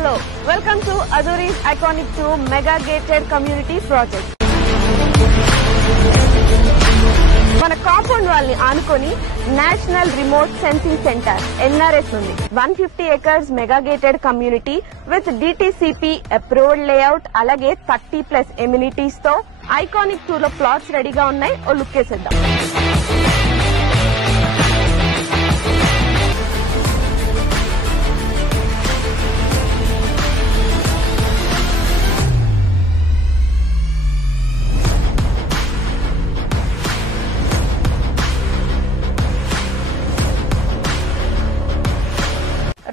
hello. Welcome to Aduri's Iconic 2 Mega Gated Community Project. మన compound వాళ్ళని ఆనుకొని national remote sensing centre NRS ఉంది. 150 acres mega gated community with DTCP approved layout అలాగే 30+ amenities తో iconic 2 లో plots రెడీగా ఉన్నాయి. ఓ లుక్ వేసేద్దాం.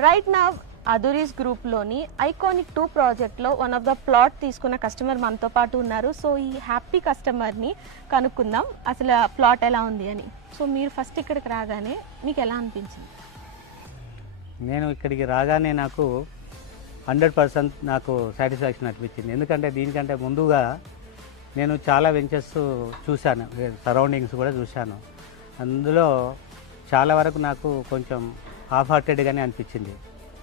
రైట్ నౌ అదురీస్ గ్రూప్ లోని ఐకానిక్ 2 ప్రాజెక్ట్ లో వన్ ఆఫ్ ద ప్లాట్ తీసుకున్న కస్టమర్ మనతో పాటు ఉన్నారు. సో ఈ హ్యాపీ కస్టమర్ ని కనుక్కుందాం అసలు ప్లాట్ ఎలా ఉంది అని. సో మీరు ఫస్ట్ ఇక్కడికి రాగానే మీకు ఎలా అనిపించింది? నేను ఇక్కడికి రాగానే నాకు 100% నాకు సాటిస్ఫాక్షన్ అనిపించింది. ఎందుకంటే దీనికంటే ముందుగా నేను చాలా వెంచర్స్ చూశాను, సరౌండింగ్స్ కూడా చూశాను. అందులో చాలా వరకు నాకు కొంచెం హాఫ్ హార్టెడ్గానే అనిపించింది.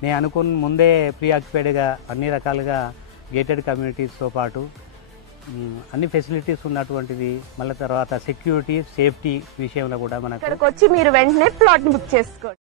నేను అనుకున్న ముందే ప్రీ ఆక్యుపైడ్గా అన్ని రకాలుగా గేటెడ్ కమ్యూనిటీస్తో పాటు అన్ని ఫెసిలిటీస్ ఉన్నటువంటిది. మళ్ళీ తర్వాత సెక్యూరిటీ సేఫ్టీ విషయంలో కూడా మనకు ఇక్కడికి వచ్చి మీరు వెంటనే ప్లాట్ బుక్ చేసుకోండి.